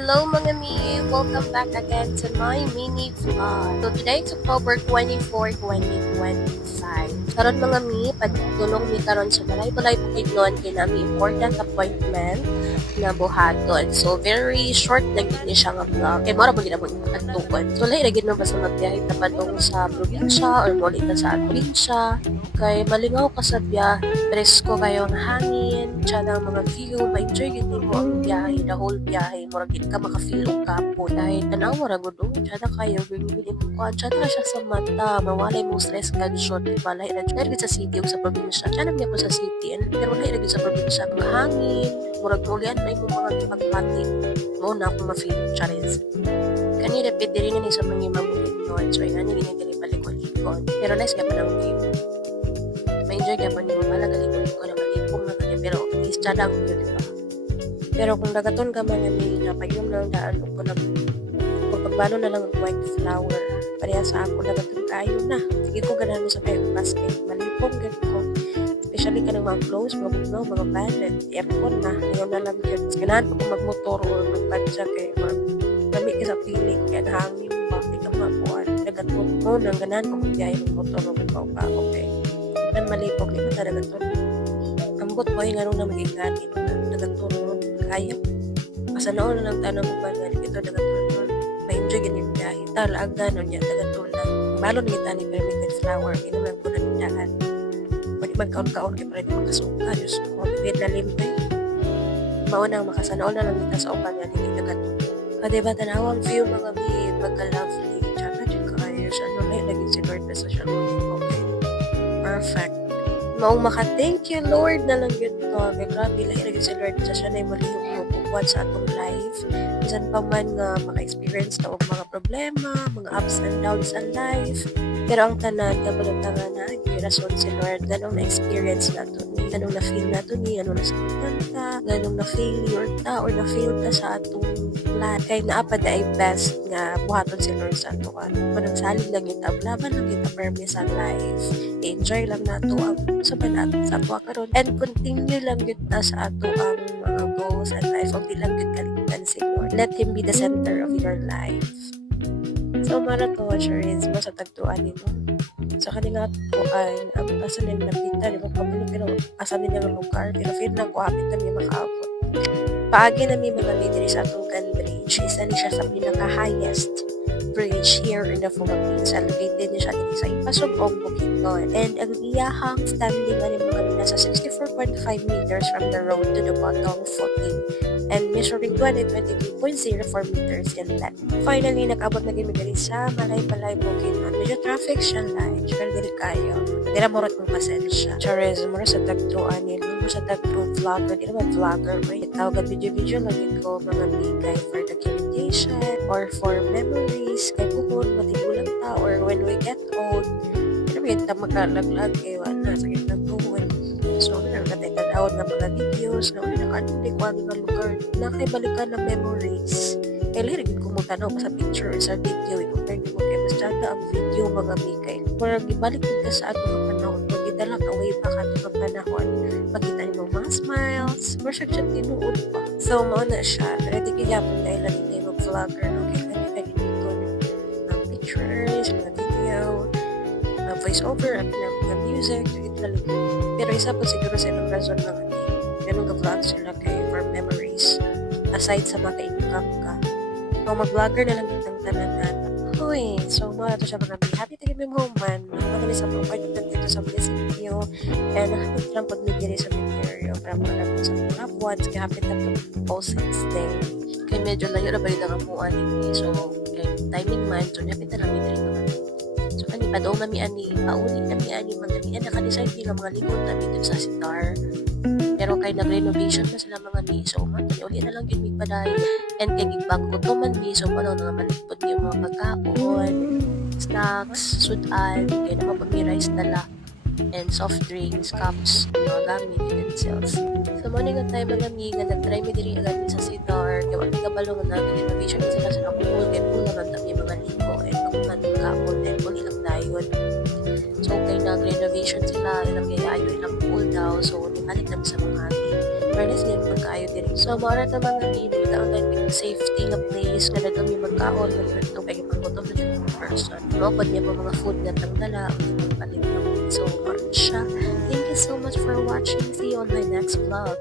Hello mga mi! Welcome back again to my mini vlog. So today is October 24, 2025. Karon mga mi, pagtulong mi karon sa balay-balay bukidnon kay nami important appointment na buhaton. So very short lang din siya nga vlog. Kay mora pagid mo pagtukod. So lahi ra gid mo basta magbiyahe ta padung sa probinsya or muli ta sa probinsya. Kay malingaw ka sa biyahe, presko kayo ang hangin, siya ng mga view, ma-enjoy gid mo ang biyahe, the whole biyahe, mura gid ka maka-feel og kapo dahil tanaw ra gud siya na kayo bili mo kuan siya na siya sa mata, mawalay mo stress tension, diba lahi ra gid sa city o sa probinsya. Siya na ko sa city, pero lahi ra gid sa probinsya, ang hangin, murag ulian na yung mga pagpati mo na ako ma-feel charis. Kanina pwede rin ni sa mga mabuhin doon, so nga ni ginigili palikod-likod, pero nice ka pa ng view. Ma-enjoy ka pa niyo, malagali-likod na malipong na kanya, pero is chadang yun, diba? Pero kung nagaton ka mga nila, pag yung lang daan ko na pagbano na lang white flower, pareha sa ako nagaton kayo na. Sige ko ganahan mo sa kayo basket, malipong gano'n ko. Especially ka ng mga clothes, mga bugnaw, mga band, aircon na, ayaw na lang yun. Ganahan ko kung magmotor o magpadya kayo, nami ka sa feeling, kaya nahangin mo, hindi ka makuha. Nagaton mo, nang ganahan ko magbiyahe ng motor o magpauka, okay. Yan malipong, di ba talaga to? Ambot mo yung anong na maging ganit, nagaton mo, kaya. Masanaon na lang tanong mo ba nga, ito nagaton mo, ma-enjoy ganyan biyahe. Talaga gano'n niya, nagaton na. Balon ng itani, permitted flower, inuman ko na nindaan. Pwede magkaon-kaon kayo para di magkasuka, Diyos ko, bibit na limpay. Maunang makasanaon na lang kita sa upan nga, hindi nagaton. Diba, tanawang view mga bib, magka-lovely, tsaka dyan kaayos, ano na yung naging si Lord na social media, okay. Perfect. Maong maka-thank you Lord na lang yun to. May grabe lang yun si Lord sa siya na yung malihong mo bubuhat sa atong life. Bisan pa man nga maka-experience na og mga problema, mga ups and downs in life. Pero ang tanan, kabalutangan na, yung rason si Lord, ganong na-experience na to ni, ganong na-feel na to ni, ganong nasakitan ka, ganong na-failure ta, or na-fail ka sa atong plan. Kaya naapad na ay best nga buhaton si Lord sa ato. Manang salig lang yung tablaban lang yung permi sa life. Enjoy lang na to ang sa banat sa ato karon and continue lang yun na sa ato ang mga goals and life. Huwag lang yun kalimutan si Lord. Let Him be the center of your life. So, marato, sure is mo sa tagtuan nito. Sa kanila tuan, ang asan nila napita, di ba? Pabili pero asan nila ng lugar, pero feel lang ko hapit na may makaabot. Paagi na may mga leaders sa atong Bridge, isa ni siya sa pinaka-highest bridge here in the Philippines. Located niya siya dito sa Ipasugong, Bukidnon. And ang iyahang standing ano mga nasa 64.5 meters from the road to the bottom footing and measuring 223.04 meters in length. Finally, nakabot na gimigari sa Malay-Balay, Bukidnon. Medyo traffic siya light, pero dili kayo. Dila morot mong pasensya. Charis, mura sa tag-truan nila, mura sa tag-true vlogger, di naman vlogger, may tawag video-video lagi ko mga bigay for documentation or for memories, kay kukun, matigulang ta, or when we get old, pero may ta makalaglag kayo, na sakit ng tuhod. So, nakatay-tanawad ng mga videos, na nakanulik ko ang lugar, nakaibalikan ng memories. Kaya lirig ko mo tanaw sa picture or sa video, i-compare niyo mo kay mas tsada ang video mga bigay. Kung ibalik mo ka sa atong panahon, magdala ka way back atong panahon, makita niyo mga smiles, masyag siya tinuod pa. So, mauna siya, ready kigapon dahil lang yung mga vlogger, no? Kaya kanya dito ng pictures, mga video, voice over, mga music, lalo. Pero isa po siguro sa ilang razon lang ganun ka-vlog sila kayo for memories. Aside sa maka-income ka. Kung mag-vlogger na lang itang tananan. Hoy, so mga ito siya mga happy to give me moment. Magaling sa provide dito sa blessing video. And nakapit lang pag-nagiri sa video para mga po sa mga buwad. Kaya hapit na post next day. Kaya medyo layo na ba yung nangamuan ni. So, timing man. So, napit na lang yung naman. So, pa daw mami ani, paulit nami ani, magamian na kanisayin nila mga likod na dito sa sitar. Pero kay nag-renovation na sila mga ni, so uli na lang yung migpaday. And kay gigbangko to man ni, so ano nga malipot yung mga pagkaon, snacks, sudan, kaya naman pamirais tala, and soft drinks, cups, mga gamit, utensils. So morning nga tayo mga mi, nga nag-try mi diri agad sa sitar, kaya wag kabalo nga nag-renovation na sila sa nakukul, kaya kung naman kami mga liko, and kung kapon, and uli lang dayon. So So kay nag-renovation sila, ilang gayayo ilang pool daw. So nipalit namin sa mga amin. Fairness din pagkaayo din. So mara na mga mini na online safety nga place nga na dumi magkaon magdito kay paggutom na yung person. No, pag niya po mga food na tangdala, magpalit ng so siya. Thank you so much for watching. See you on my next vlog.